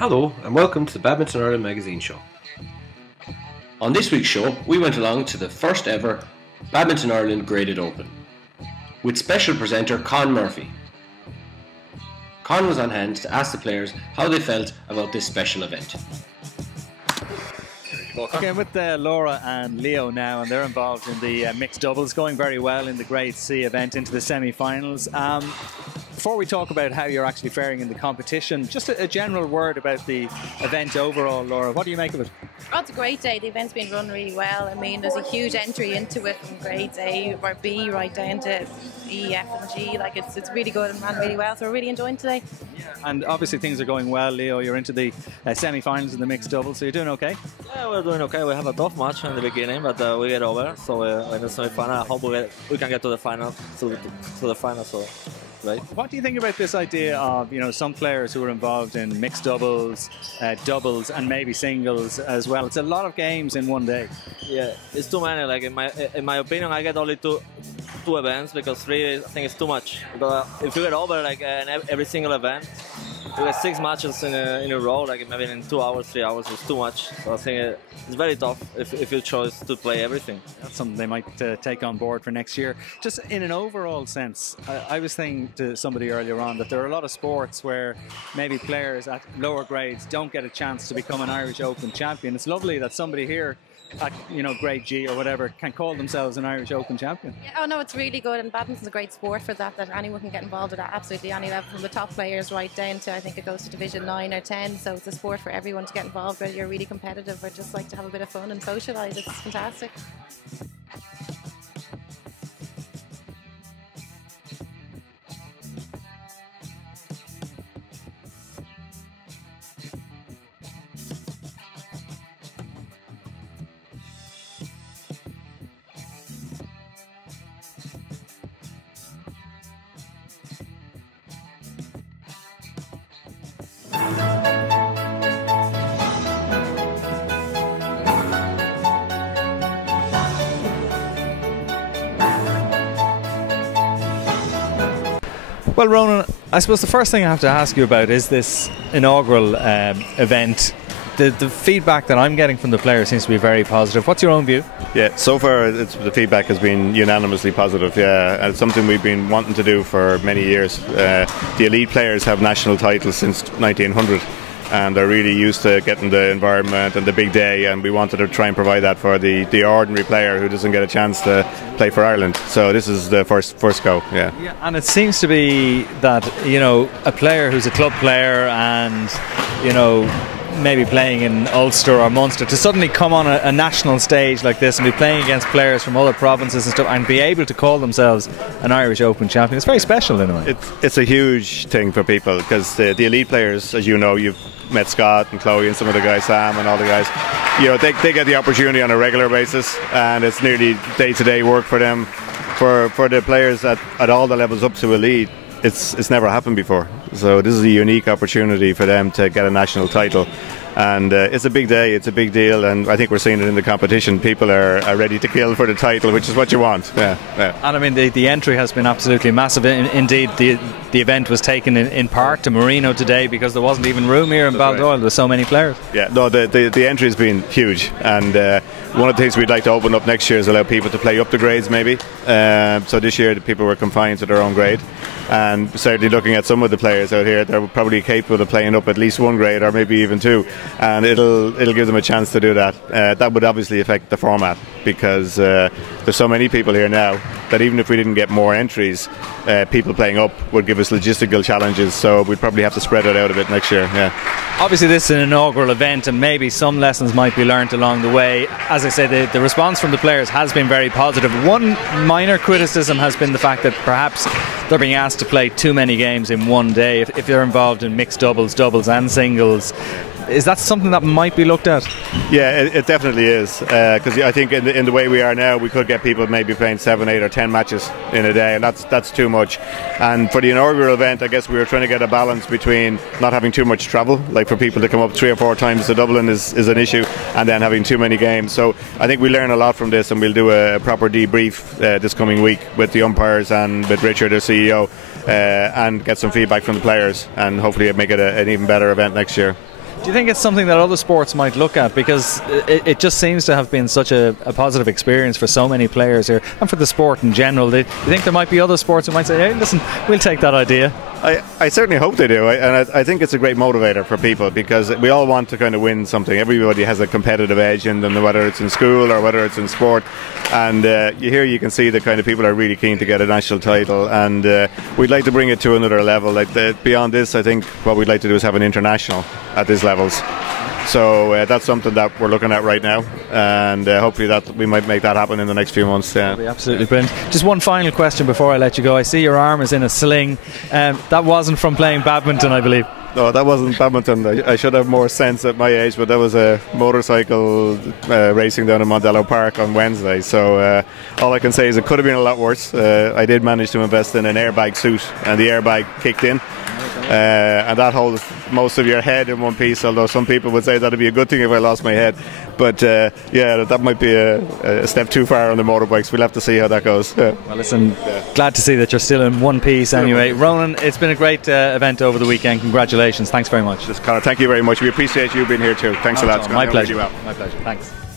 Hello and welcome to the Badminton Ireland magazine show. On this week's show, we went along to the first ever Badminton Ireland Graded Open with special presenter Con Murphy. Con was on hand to ask the players how they felt about this special event. Okay, I'm with Laura and Leo now, and they're involved in the mixed doubles, going very well in the Grade C event into the semi-finals. Before we talk about how you're actually faring in the competition, just a general word about the event overall, Laura. What do you make of it? Oh, it's a great day. The event's been run really well. I mean, there's a huge entry into it from grades A or B right down to E, F and G. Like, it's really good and ran really well, so we're really enjoying today. Yeah, and obviously things are going well, Leo. You're into the semi-finals in the mixed doubles, so you're doing okay? Yeah, we're doing okay. We have a tough match in the beginning, but we get over. So in the semi-final, I hope we can get to the final, to the final. So. Right. What do you think about this idea of, some players who are involved in mixed doubles, doubles, and maybe singles as well? It's a lot of games in one day. Yeah, it's too many. Like in my opinion, I get only two events because three, I think, is too much. But if you get over like in every single event, you get 6 matches in a row. Like maybe in 2 hours, 3 hours, it's too much. So I think it's very tough if you choose to play everything. That's something they might take on board for next year. Just in an overall sense, I was saying to somebody earlier on that there are a lot of sports where maybe players at lower grades don't get a chance to become an Irish Open champion. It's lovely that somebody here at grade G or whatever can call themselves an Irish Open champion. Yeah, oh no, it's really good, and badminton's a great sport for that anyone can get involved at absolutely any level, from the top players right down to, I think it goes to Division 9 or 10, so it's a sport for everyone to get involved, whether you're really competitive or just like to have a bit of fun and socialise. It's fantastic. Well, Ronan, I suppose the first thing I have to ask you about is this inaugural event. The feedback that I'm getting from the players seems to be very positive. What's your own view? Yeah, so far the feedback has been unanimously positive. Yeah, and it's something we've been wanting to do for many years. The elite players have national titles since 1900. And they're really used to getting the environment and the big day, and we wanted to try and provide that for the ordinary player who doesn't get a chance to play for Ireland. So this is the first go. Yeah, and it seems to be that a player who's a club player and maybe playing in Ulster or Munster to suddenly come on a national stage like this and be playing against players from other provinces and stuff and be able to call themselves an Irish Open champion. It's very special in a way. It's a huge thing for people because the elite players, as you know, you've met Scott and Chloe and some of the guys, Sam and all the guys, they get the opportunity on a regular basis, and it's nearly day-to-day work for them. For the players at all the levels up to elite, it's never happened before. So this is a unique opportunity for them to get a national title. And it's a big day, it's a big deal, and I think we're seeing it in the competition. People are ready to kill for the title, which is what you want. Yeah. And I mean, the entry has been absolutely massive. Indeed, the event was taken in part to Marino today because there wasn't even room here in Baldoyle. Right. There's so many players. Yeah, no, the entry has been huge, and one of the things we'd like to open up next year is allow people to play up the grades maybe. So this year the people were confined to their own grade, and certainly looking at some of the players out here, they're probably capable of playing up at least one grade or maybe even two. And it'll give them a chance to do that. That would obviously affect the format because there's so many people here now that even if we didn't get more entries, people playing up would give us logistical challenges, so we'd probably have to spread it out a bit next year. Yeah. Obviously this is an inaugural event and maybe some lessons might be learnt along the way. As I said, the response from the players has been very positive. One minor criticism has been the fact that perhaps they're being asked to play too many games in one day if they're involved in mixed doubles and singles. Is that something that might be looked at? Yeah, it definitely is, because I think in the way we are now, we could get people maybe playing 7, 8 or 10 matches in a day, and that's too much. And for the inaugural event, I guess we were trying to get a balance between not having too much travel, like for people to come up 3 or 4 times to Dublin is an issue, and then having too many games. So I think we learn a lot from this, and we'll do a proper debrief this coming week with the umpires and with Richard, the CEO, and get some feedback from the players, and hopefully make it an even better event next year. Do you think it's something that other sports might look at? Because it just seems to have been such a positive experience for so many players here and for the sport in general. Do you think there might be other sports who might say, hey, listen, we'll take that idea? I certainly hope they do, and I think it's a great motivator for people, because we all want to kind of win something. Everybody has a competitive edge in them, whether it's in school or whether it's in sport, and you can see the kind of people are really keen to get a national title, and we'd like to bring it to another level. Beyond this, I think what we'd like to do is have an international at these levels. So that's something that we're looking at right now, and hopefully that we might make that happen in the next few months. That'll be absolutely brilliant. Just one final question before I let you go. I see your arm is in a sling. That wasn't from playing badminton, I believe. No, that wasn't badminton. I should have more sense at my age, but that was a motorcycle racing down in Mondello Park on Wednesday. So all I can say is it could have been a lot worse. I did manage to invest in an airbag suit, and the airbag kicked in. And that holds most of your head in one piece, although some people would say that'd be a good thing if I lost my head. But that might be a step too far on the motorbikes. We'll have to see how that goes. Well, listen, glad to see that you're still in one piece anyway. Ronan, it's been a great event over the weekend. Congratulations. Thanks very much. Conor, thank you very much. We appreciate you being here too. Thanks a lot. My pleasure. My pleasure. Thanks.